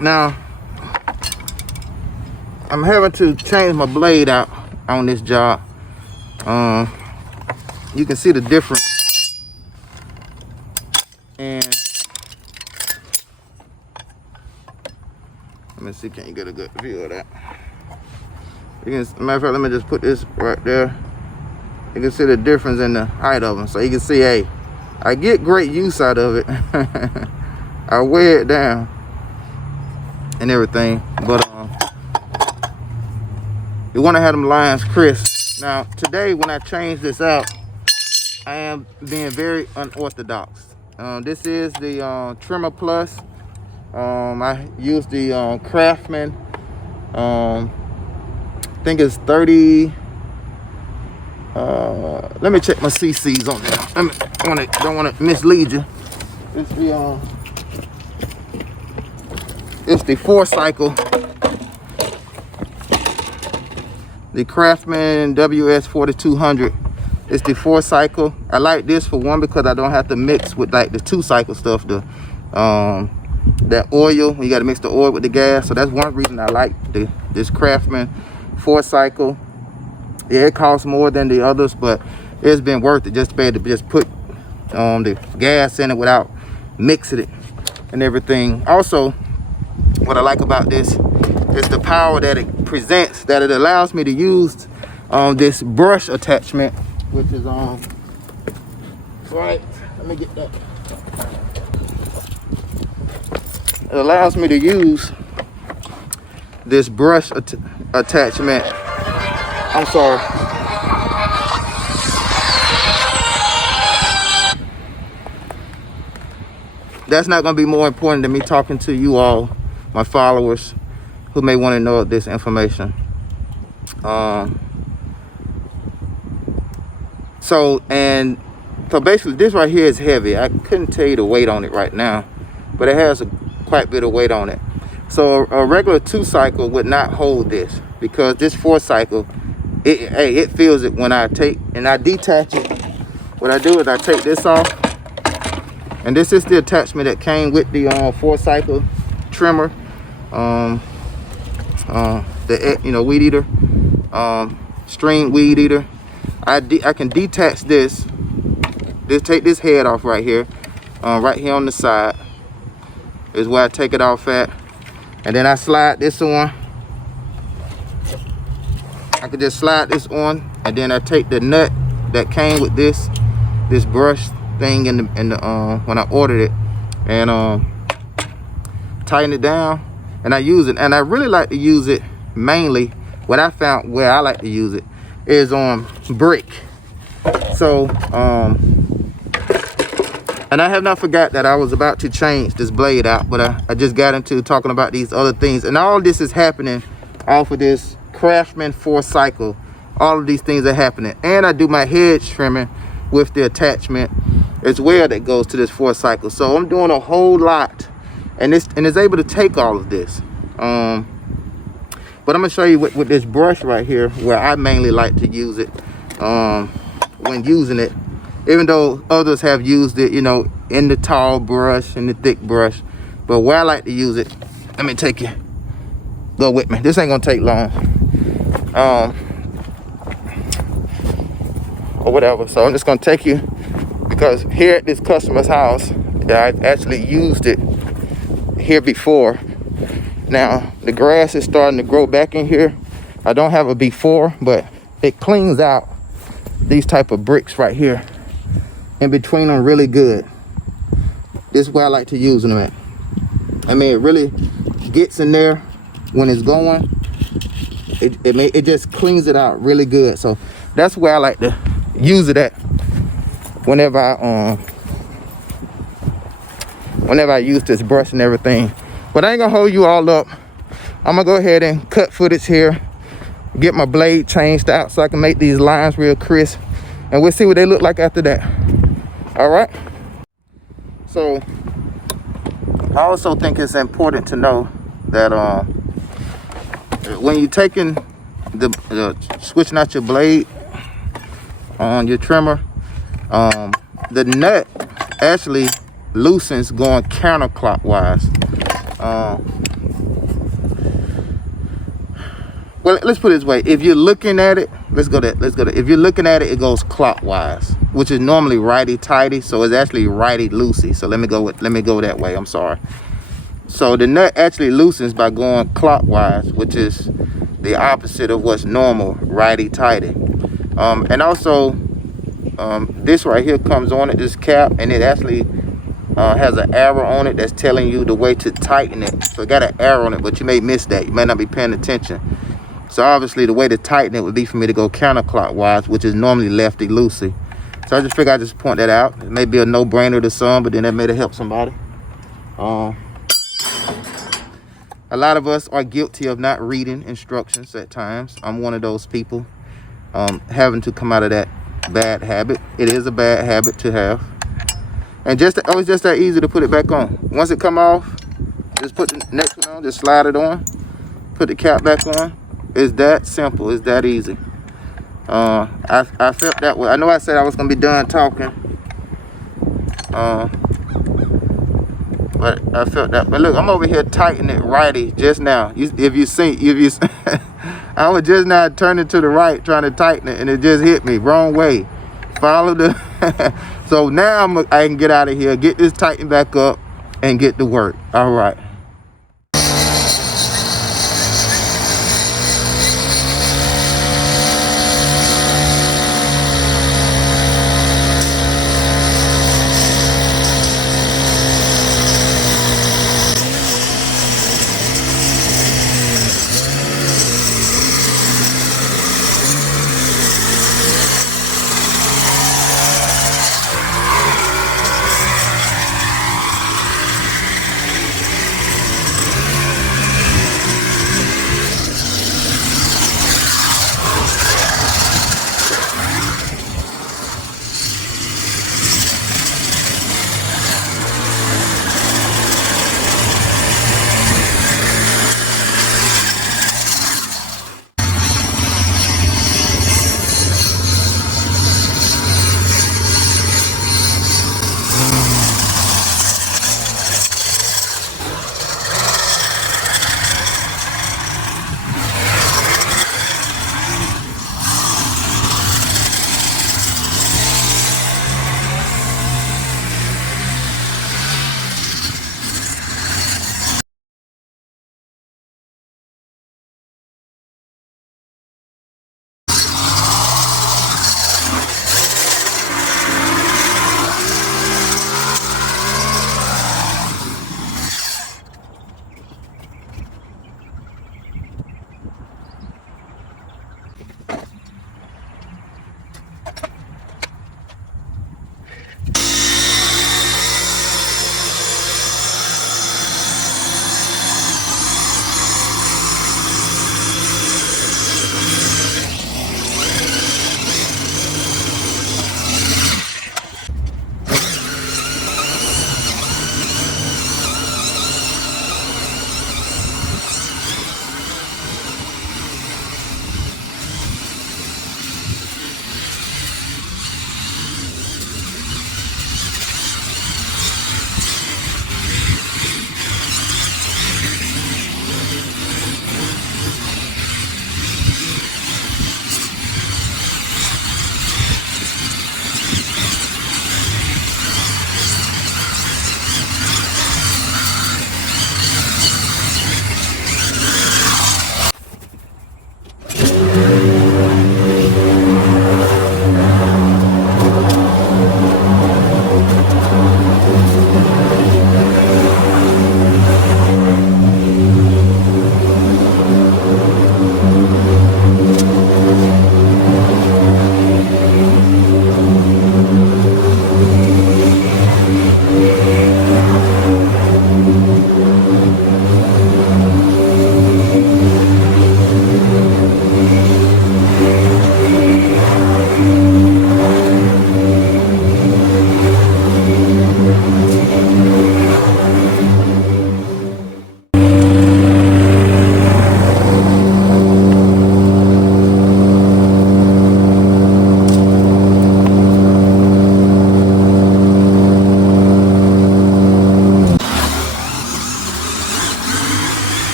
Now I'm having to change my blade out on this job. You can see the difference, and let me see, can you get a good view of that? You can, matter of fact, let me just put this right there. You can see the difference in the height of them. So you can see, hey, I get great use out of it. I wear it down and everything, but you want to have them lines crisp. Now today when I change this out, I am being very unorthodox. This is the Trimmer Plus. I use the Craftsman. I think it's 30. Let me check my CCs on there. Don't want to mislead you. It's the 4-cycle. The Craftsman WS4200. It's the 4-cycle. I like this for one because I don't have to mix with like the 2-cycle stuff. That oil, you got to mix the oil with the gas. So that's one reason I like this Craftsman 4-cycle. Yeah, it costs more than the others, but it's been worth it just to be able to just put the gas in it without mixing it and everything. Also, what I like about this is the power that it presents, that it allows me to use this brush attachment, which is right, let me get that. It allows me to use this brush attachment. I'm sorry. That's not going to be more important than me talking to you all, my followers, who may want to know this information. So basically this right here is heavy. I couldn't tell you the weight on it right now, but it has quite a bit of weight on it. So a regular 2-cycle would not hold this, because this 4-cycle, it feels it when I take and I detach it. What I do is I take this off, and this is the attachment that came with the 4-cycle trimmer, the weed eater, string weed eater. I can detach this. Take this head off right here on the side is where I take it off at, and then I slide this on. I could just slide this on, and then I take the nut that came with this brush thing in the when I ordered it, and tighten it down, and I use it. And I really like to use it mainly. What I found where I like to use it is on brick. So and I have not forgot that I was about to change this blade out, but I just got into talking about these other things, and all this is happening off of this Craftsman 4-cycle. All of these things are happening, and I do my hedge trimming with the attachment as well that goes to this 4-cycle. So I'm doing a whole lot, and it's able to take all of this. But I'm gonna show you with this brush right here where I mainly like to use it when using it, even though others have used it, in the tall brush and the thick brush. But where I like to use it, let me take you, go with me. This ain't gonna take long, or whatever. So I'm just gonna take you, because here at this customer's house, I've actually used it here before. Now the grass is starting to grow back in here. I don't have a before, but it cleans out these type of bricks right here in between them really good. This is where I like to use them at. I mean, it really gets in there when it's going. It just cleans it out really good. So that's where I like to use it at whenever I use this brush and everything. But I ain't gonna hold you all up. I'm gonna go ahead and cut footage here, get my blade changed out so I can make these lines real crisp, and we'll see what they look like after that. All right. So I also think it's important to know that when you're taking switching out your blade on your trimmer, the nut actually loosens going counterclockwise. well, let's put it this way. If you're looking at it, let's go there. If you're looking at it, it goes clockwise, which is normally righty-tighty. So it's actually righty-loosey. So let me go that way. I'm sorry. So the nut actually loosens by going clockwise, which is the opposite of what's normal, righty-tighty. And also, this right here comes on it, this cap, and it actually has an arrow on it that's telling you the way to tighten it. So it got an arrow on it, but you may miss that. You may not be paying attention. So obviously the way to tighten it would be for me to go counterclockwise, which is normally lefty-loosey. So I just figured I'd just point that out. It may be a no-brainer to some, but then that may have helped somebody. A lot of us are guilty of not reading instructions at times. I'm one of those people, having to come out of that bad habit. It is a bad habit to have. And it's just that easy to put it back on. Once it come off, just put the next one on, just slide it on, put the cap back on. It's that simple, it's that easy. I felt that way. I know I said I was gonna be done talking. But I felt that. But look, I'm over here tightening it righty just now. If you I was just now turning to the right trying to tighten it, and it just hit me wrong way. Follow the so now I can get out of here, get this tightened back up, and get to work. All right.